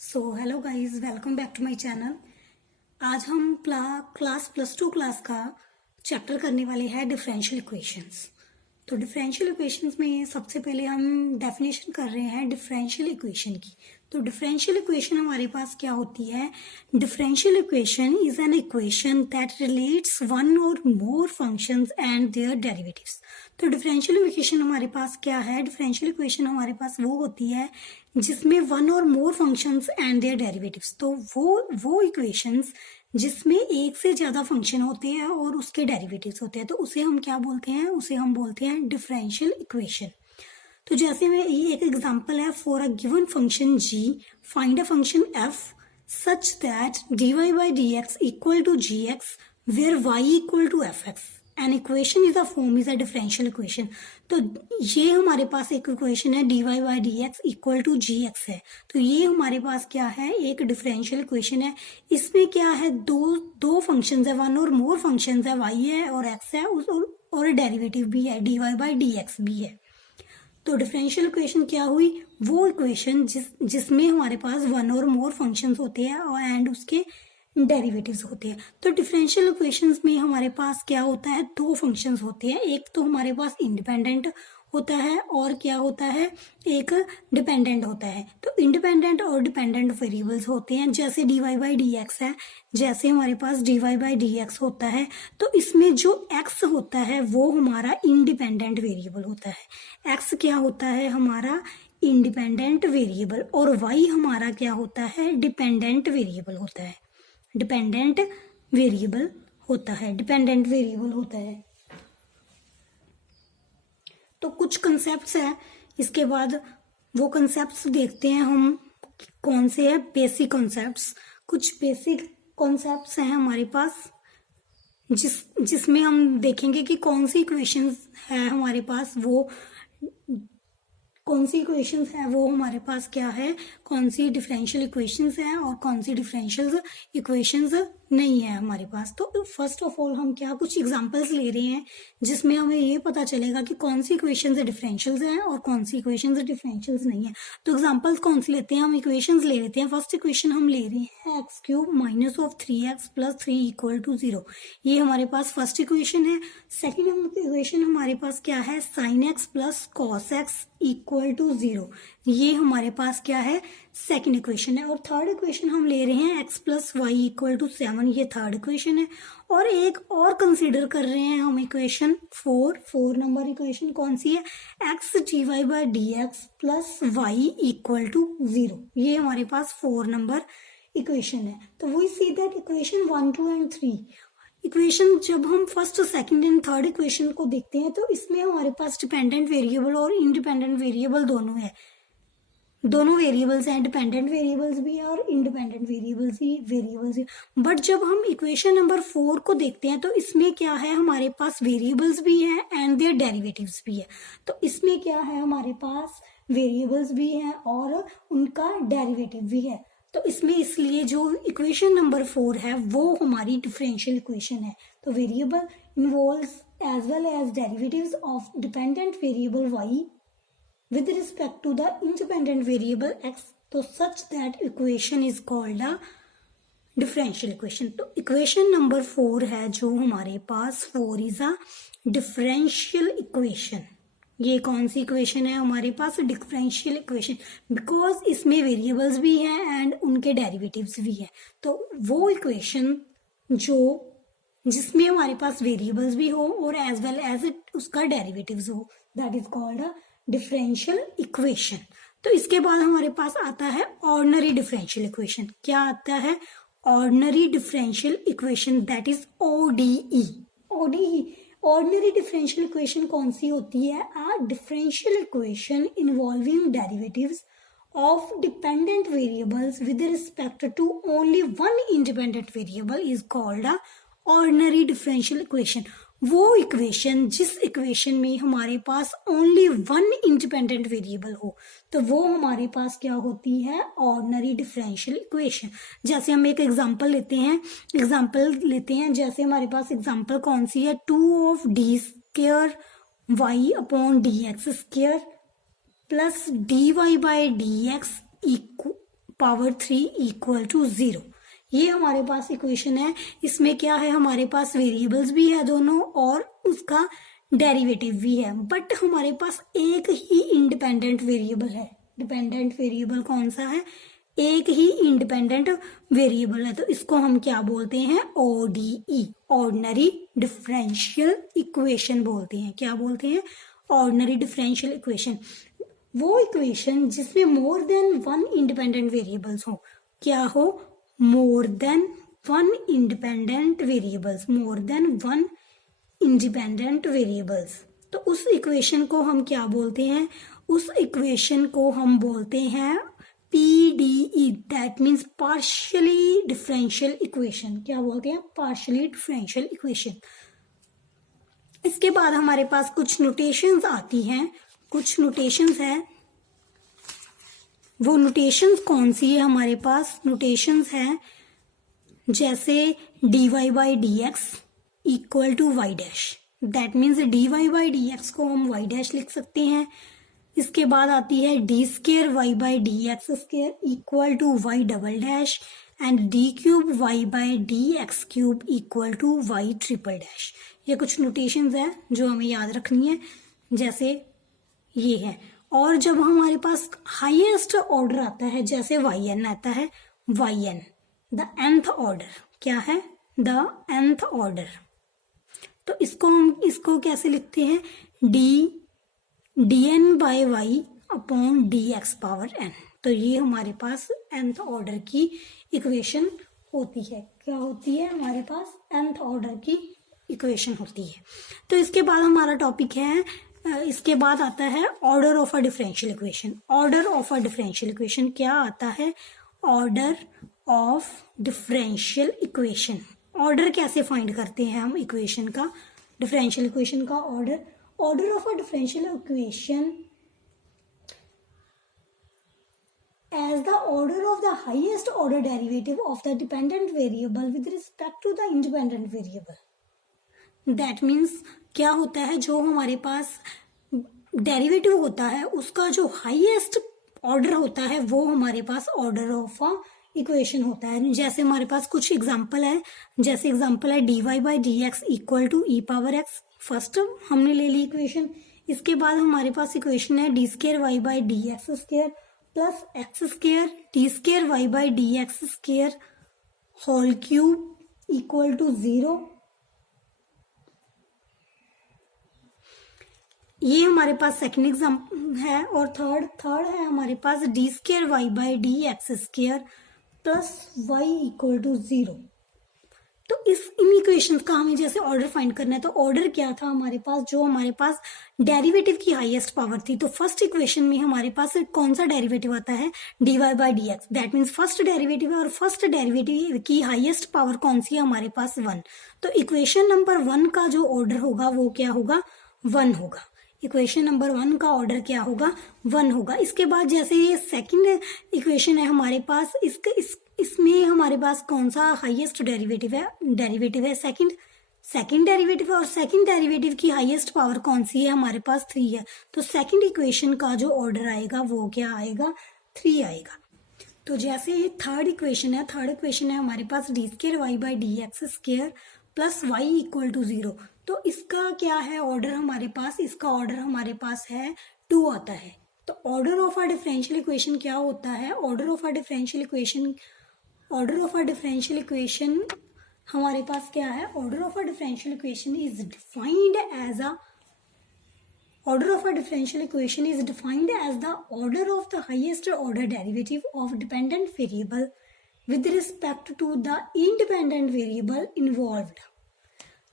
So hello guys, welcome back to my channel. आज हम class +2 class का chapter करने वाले हैं डिफरेंशियल इक्वेशंस। तो डिफरेंशियल इक्वेशंस में सबसे पहले हम डेफिनेशन कर रहे हैं डिफरेंशियल इक्वेशन की। तो डिफरेंशियल इक्वेशन हमारे पास क्या होती है? Differential equation is an equation that relates one और मोर फंक्शंस एंड देयर डेरिवेटिव्स। तो डिफरेंशियल इक्वेशन हमारे पास क्या है? डिफरेंशियल इक्वेशन हमारे पास वो होती है जिसमें वन और मोर फंक्शंस एंड देयर डेरिवेटिव्स। तो वो इक्वेशंस जिसमें एक से ज्यादा फंक्शन होते हैं और उसके डेरिवेटिव्स होते हैं, तो उसे हम क्या बोलते हैं? उसे हम बोलते हैं डिफरेंशियल इक्वेशन। तो जैसे में ये एक एग्जांपल है, for a given function g find a function f such that dy by dx equal to gx where y equal to fx। An equation is a form is a differential equation. तो ये हमारे पास एक equation है dy by dx equal to gx है। तो ये हमारे पास क्या है? एक डिफरेंशियल इक्वेशन है। इसमें क्या है? दो फंक्शंस है, वन और मोर फंक्शंस है, y है और x है, और डेरिवेटिव भी है, dy by dx भी है। तो डिफरेंशियल इक्वेशन क्या हुई? वो इक्वेशन जिसमें हमारे पास वन और मोर फंक्शंस होते हैं और एंड उसके डेरिवेटिव्स होते हैं। तो डिफरेंशियल इक्वेशंस में हमारे पास क्या होता है? दो फंक्शंस होते हैं। एक तो हमारे पास इंडिपेंडेंट होता है और क्या होता है? एक डिपेंडेंट होता है। तो इंडिपेंडेंट और डिपेंडेंट वेरिएबल्स होते हैं। जैसे dy by dx है, जैसे हमारे पास dy by dx होता है, तो इसमें जो x होता है वो हमारा इंडिपेंडेंट वेरिएबल होता है। x क्या होता है? हमारा इंडिपेंडेंट वेरिएबल। और y हमारा क्या होता है? डिपेंडेंट वेरिएबल होता है। डिपेंडेंट वेरिएबल होता है, डिपेंडेंट वेरिएबल होता है। तो कुछ कंसेप्ट्स हैं, इसके बाद वो कंसेप्ट्स देखते हैं हम कौन से हैं। बेसिक कॉन्सेप्ट्स हैं हमारे पास, जिसमें हम देखेंगे कि कौन सी इक्वेशंस है हमारे पास, वो कौन सी इक्वेशंस है वो हमारे पास क्या है, कौन सी डिफरेंशियल इक्वेशंस है और कौन सी डिफरेंशियल इक्वेशंस नहीं है हमारे पास। तो फर्स्ट ऑफ ऑल हम क्या कुछ एग्जांपल्स ले रहे हैं जिसमें हमें ये पता चलेगा कि कौन सी इक्वेशंस डिफरेंशियल्स हैं और कौन सी इक्वेशंस डिफरेंशियल्स नहीं है। तो एग्जांपल्स कौन सी लेते हैं? हम इक्वेशंस ले लेते हैं। फर्स्ट इक्वेशन हम ले रहे हैं x³ minus of 3x plus 3 equal to 0। ये हमारे पास फर्स्ट इक्वेशन है। सेकेंड इक्वेशन हमारे पास क्या है? sin x plus cos x equal to 0। ये हमारे पास क्या है? सेकेंड इक्वेशन है। और थर्ड इक्वेशन हम ले रहे हैं x plus y equal to 7। ये थर्ड इक्वेशन है। और एक और कंसीडर कर रहे हैं हम इक्वेशन 4 नंबर इक्वेशन कौन सी है? x dy by dx plus y equal to 0। ये हमारे पास 4 नंबर इक्वेशन है। तो we see that equation 1, 2 and 3 equation जब हम first, second and third equation को देखते हैं तो इसमें हमारे पास डिपेंडेंट वेरिएबल और इंडिपेंडेंट वेरिएबल दोनों है। दोनों वेरिएबल्स हैं, डिपेंडेंट वेरिएबल्स भी है और इंडिपेंडेंट वेरिएबल्स है। बट जब हम इक्वेशन नंबर 4 को देखते हैं तो इसमें क्या है? हमारे पास वेरिएबल्स भी हैं एंड देयर डेरिवेटिव्स भी है। तो इसमें क्या है? हमारे पास वेरिएबल्स भी हैं और उनका डेरिवेटिव भी है। तो इसमें इसलिए जो इक्वेशन नंबर 4 है वो हमारी डिफरेंशियल इक्वेशन है। तो variable involves as well as derivatives of dependent variable y with respect to the independent variable x, तो such that equation is called a differential equation। तो इक्वेशन नंबर 4 है जो हमारे पास 4 is a differential equation। ये कौन सी equation है हमारे पास? डिफरेंशियल इक्वेशन, बिकॉज इसमें वेरिएबल्स भी हैं एंड उनके डेरिवेटिव्स भी हैं। तो वो इक्वेशन जिसमें हमारे पास वेरिएबल्स भी हो और एज वेल एज उसका डेरिवेटिव्स हो, that is called a differential equation. तो इसके बाद हमारे पास आता है ऑर्डिनरी डिफरेंशियल इक्वेशन। क्या आता है? Ordinary differential equation, that is ODE। Ordinary differential equation कौन सी होती है? अ differential equation involving derivatives of dependent variables with respect to only one independent variable is called a ordinary differential equation। वो equation जिस equation में हमारे पास only one independent variable हो, तो वो हमारे पास क्या होती है? Ordinary differential equation. जैसे हम एक एग्जांपल लेते हैं, जैसे हमारे पास एग्जांपल कौन सी है? 2 of d square y upon dx square plus dy by dx power 3 equal to 0। ये हमारे पास इक्वेशन है। इसमें क्या है, हमारे पास वेरिएबल्स भी है दोनों और उसका डेरिवेटिव भी है, बट हमारे पास एक ही इंडिपेंडेंट वेरिएबल है। डिपेंडेंट वेरिएबल कौन सा है, एक ही इंडिपेंडेंट वेरिएबल है, तो इसको हम क्या बोलते हैं, ODE, ऑर्डिनरी डिफरेंशियल इक्वेशन बोलते हैं। क्या बोलते हैं, ऑर्डिनरी डिफरेंशियल इक्वेशन। वो इक्वेशन जिसमें more than one independent variables हो। क्या हो, more than one independent variables, more than one independent variables. तो उस इक्वेशन को हम क्या बोलते हैं, उस इक्वेशन को हम बोलते हैं PDE, that means partially differential equation. क्या बोलते हैं, पार्शियली डिफरेंशियल इक्वेशन। इसके बाद हमारे पास कुछ नोटेशंस आती हैं, कुछ नोटेशंस है। वो नोटेशंस कौन सी है, हमारे पास नोटेशंस है जैसे dy/dx equal to y dash, that means dy/dx को हम y डैश लिख सकते हैं। इसके बाद आती है d²y/dx² equal to y double dash and d³ y/dx³ equal to y triple dash. ये कुछ नोटेशंस है जो हमें याद रखनी है, जैसे ये है। और जब हमारे पास हाईएस्ट ऑर्डर आता है, जैसे yn आता है, yn द nth ऑर्डर, क्या है, द nth ऑर्डर, तो इसको कैसे लिखते हैं, dn/y अपॉन dx⁻n। तो ये हमारे पास nth ऑर्डर की इक्वेशन होती है। क्या होती है, हमारे पास nth ऑर्डर की इक्वेशन होती है। तो इसके बाद हमारा टॉपिक है, इसके बाद आता है order of a differential equation. Order of a differential equation क्या आता है, order of differential equation. Order कैसे फाइंड करते हैं हम इक्वेशन का, डिफरेंशियल इक्वेशन का order. Order of a differential equation as the order of the highest order derivative of the dependent variable with respect to the independent variable. That means क्या होता है, जो हमारे पास डेरिवेटिव होता है उसका जो हाईएस्ट ऑर्डर होता है वो हमारे पास ऑर्डर ऑफ अ इक्वेशन होता है। जैसे हमारे पास कुछ एग्जांपल है, जैसे एग्जांपल है dy/dx equal to e⁻x, first हमने ले ली इक्वेशन। इसके बाद हमारे पास इक्वेशन है d²y/dx² plus x² d²y/dx² whole cube equal to 0। ये हमारे पास सेकंड एग्जाम्पल है। और थर्ड है हमारे पास d²y/dx² plus y equal to 0। तो इन इक्वेशंस का हमें जैसे ऑर्डर फाइंड करना है, तो ऑर्डर क्या था हमारे पास, जो हमारे पास डेरिवेटिव की हाईएस्ट पावर थी। तो फर्स्ट इक्वेशन में हमारे पास कौन सा डेरिवेटिव आता है, dy/dx, that means first derivative है, और फर्स्ट डेरिवेटिव की हाईएस्ट पावर कौन सी है हमारे पास, 1। तो इक्वेशन नंबर 1 का जो ऑर्डर होगा वो क्या होगा, 1 होगा। इक्वेशन नंबर 1 का ऑर्डर क्या होगा, 1 होगा। इसके बाद जैसे ये सेकंड इक्वेशन है हमारे पास, इसमें हमारे पास कौन सा हाईएस्ट डेरिवेटिव है सेकंड डेरिवेटिव, और सेकंड डेरिवेटिव की हाईएस्ट पावर कौन सी है हमारे पास, 3 है। तो सेकंड इक्वेशन का जो ऑर्डर आएगा वो क्या आएगा, 3 आएगा। तो जैसे ये थर्ड इक्वेशन है हमारे पास d²y/dx² plus y equal to 0। तो इसका क्या है ऑर्डर हमारे पास, इसका ऑर्डर हमारे पास है 2 आता है। तो order of a differential equation क्या होता है, order of a differential equation हमारे पास क्या है, order of a differential equation is defined as the order of a differential equation is defined as the order of the highest order derivative of dependent variable with respect to the independent variable involved।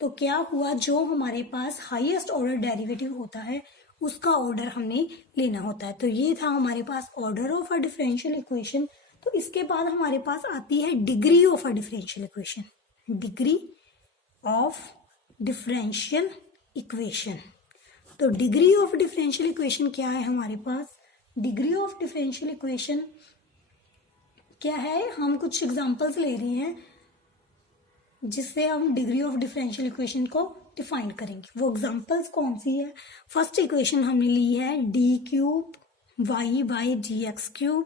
तो क्या हुआ, जो हमारे पास highest order derivative होता है उसका order हमने लेना होता है। तो ये था हमारे पास order of a differential equation. तो इसके बाद हमारे पास आती है degree of a differential equation. Degree of differential equation, तो डिग्री ऑफ डिफरेंशियल इक्वेशन क्या है हमारे पास, डिग्री ऑफ डिफरेंशियल इक्वेशन क्या है, हम कुछ एग्जांपल्स ले रहे हैं जिससे हम डिग्री ऑफ डिफरेंशियल इक्वेशन को डिफाइन करेंगे। वो एग्जांपल्स कौन सी है, फर्स्ट इक्वेशन हमने ली है d³ y/dx³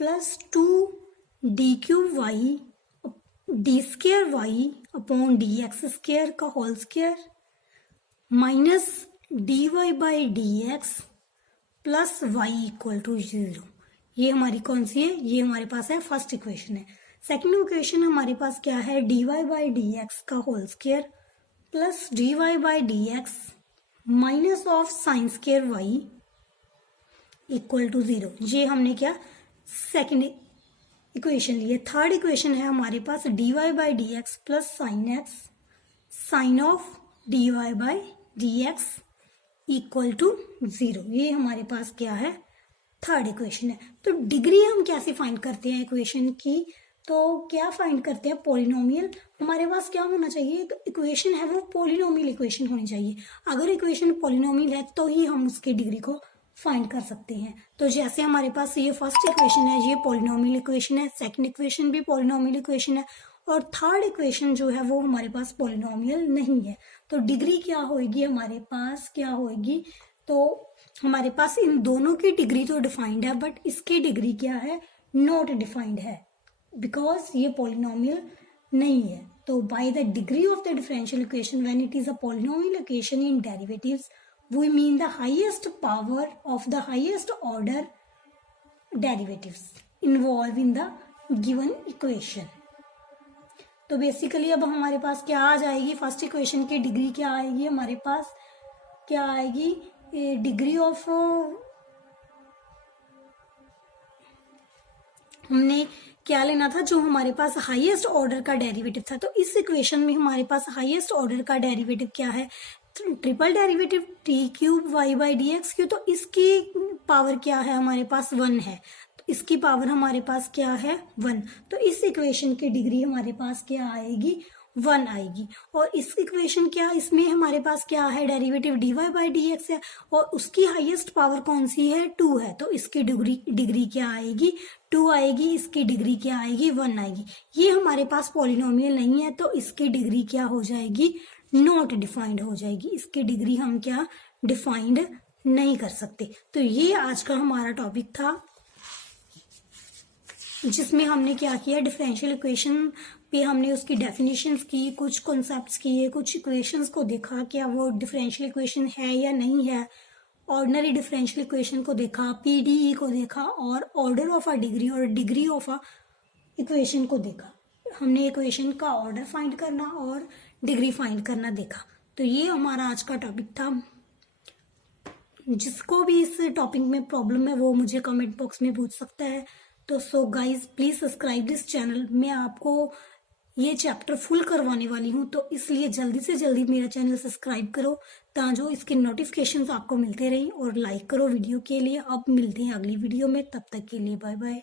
plus 2d³ d² upon dx² का whole square minus dy/dx plus y equal to 0। ये हमारी कौन सी है? ये हमारे पास है फर्स्ट इक्वेशन है। सेकंड इक्वेशन हमारे पास क्या है? dy/dx का whole square plus dy/dx minus of sine square y equal to 0। ये हमने क्या सेकंड इक्वेशन ली है। थर्ड इक्वेशन है हमारे पास dy/dx plus sine x sine of dy/dx equal to 0। ये हमारे पास क्या है? थर्ड इक्वेशन है। तो डिग्री हम कैसे फाइंड करते हैं इक्वेशन की? तो क्या फाइंड करते हैं? पॉलिनोमियल। हमारे पास क्या होना चाहिए? इक्वेशन है वो पॉलिनोमियल इक्वेशन होनी चाहिए। अगर इक्वेशन पॉलिनोमियल है तो ही हम उसकी डिग्री को फाइंड कर सकते हैं। तो जैसे हमारे पास ये फर्स्ट इक्वेशन है, ये पॉलिनोमियल इक्वेशन है, सेकंड इक्वेशन भी पॉलिनोमियल इक्वेशन है, और थर्ड इक्वेशन जो है वो हमारे पास पॉलिनोमियल नहीं है। तो डिग्री क्या होगी हमारे पास? क्या होगी? तो हमारे पास इन दोनों की डिग्री तो डिफाइंड है, बट इसकी डिग्री क्या है? नॉट डिफाइंड है, बिकॉज ये पॉलिनोमियल नहीं है। तो by the degree of the differential equation when it is a polynomial equation in derivatives we mean the highest power of the highest order derivatives involved in the given equation। तो basically अब हमारे पास क्या आ जाएगी? First equation की degree क्या आएगी हमारे पास? क्या आएगी? डिग्री ऑफ, हमने क्या लेना था? जो हमारे पास हाईएस्ट ऑर्डर का डेरिवेटिव था। तो इस इक्वेशन में हमारे पास हाईएस्ट ऑर्डर का डेरिवेटिव क्या है? ट्रिपल डेरिवेटिव t³ y/dx क्यों? तो इसकी पावर क्या है हमारे पास? 1 है। तो इसकी पावर हमारे पास क्या है? 1। तो इस इक्वेशन की डिग्री हमारे पास क्या आएगी? 1 आएगी। और इस इक्वेशन क्या, इसमें हमारे पास क्या है? डेरिवेटिव dy/dx है, और उसकी हाईएस्ट पावर कौन सी है? 2 है। तो इसकी डिग्री क्या आएगी? 2 आएगी। इसकी डिग्री क्या आएगी? 1 आएगी। ये हमारे पास पॉलिनोमियल नहीं है, तो इसकी डिग्री क्या हो जाएगी? नॉट डिफाइंड हो जाएगी। इसकी डिग्री हम क्या डिफाइंड नहीं कर सकते। तो ये आज का हमारा टॉपिक था, जिसमें हमने क्या किया? डिफरेंशियल इक्वेशन पे हमने उसकी डेफिनेशंस की, कुछ कॉन्सेप्ट्स किए, कुछ इक्वेशंस को देखा क्या वो डिफरेंशियल इक्वेशन है या नहीं है। ऑर्डिनरी डिफरेंशियल इक्वेशन को देखा, पीडीई को देखा, और ऑर्डर ऑफ अ डिग्री और डिग्री ऑफ अ इक्वेशन को देखा। हमने इक्वेशन का ऑर्डर फाइंड करना और डिग्री फाइंड करना देखा। तो ये हमारा आज का टॉपिक था। जिसको भी इस टॉपिक में प्रॉब्लम है वो मुझे कमेंट बॉक्स में पूछ सकता है। तो so guys please subscribe this channel. मैं आपको ये चैप्टर फुल करवाने वाली हूँ, तो इसलिए जल्दी से जल्दी मेरा चैनल सब्सक्राइब करो ताकि इसके नोटिफिकेशंस आपको मिलते रहें, और लाइक करो वीडियो के लिए। अब मिलते हैं अगली वीडियो में, तब तक के लिए बाय बाय।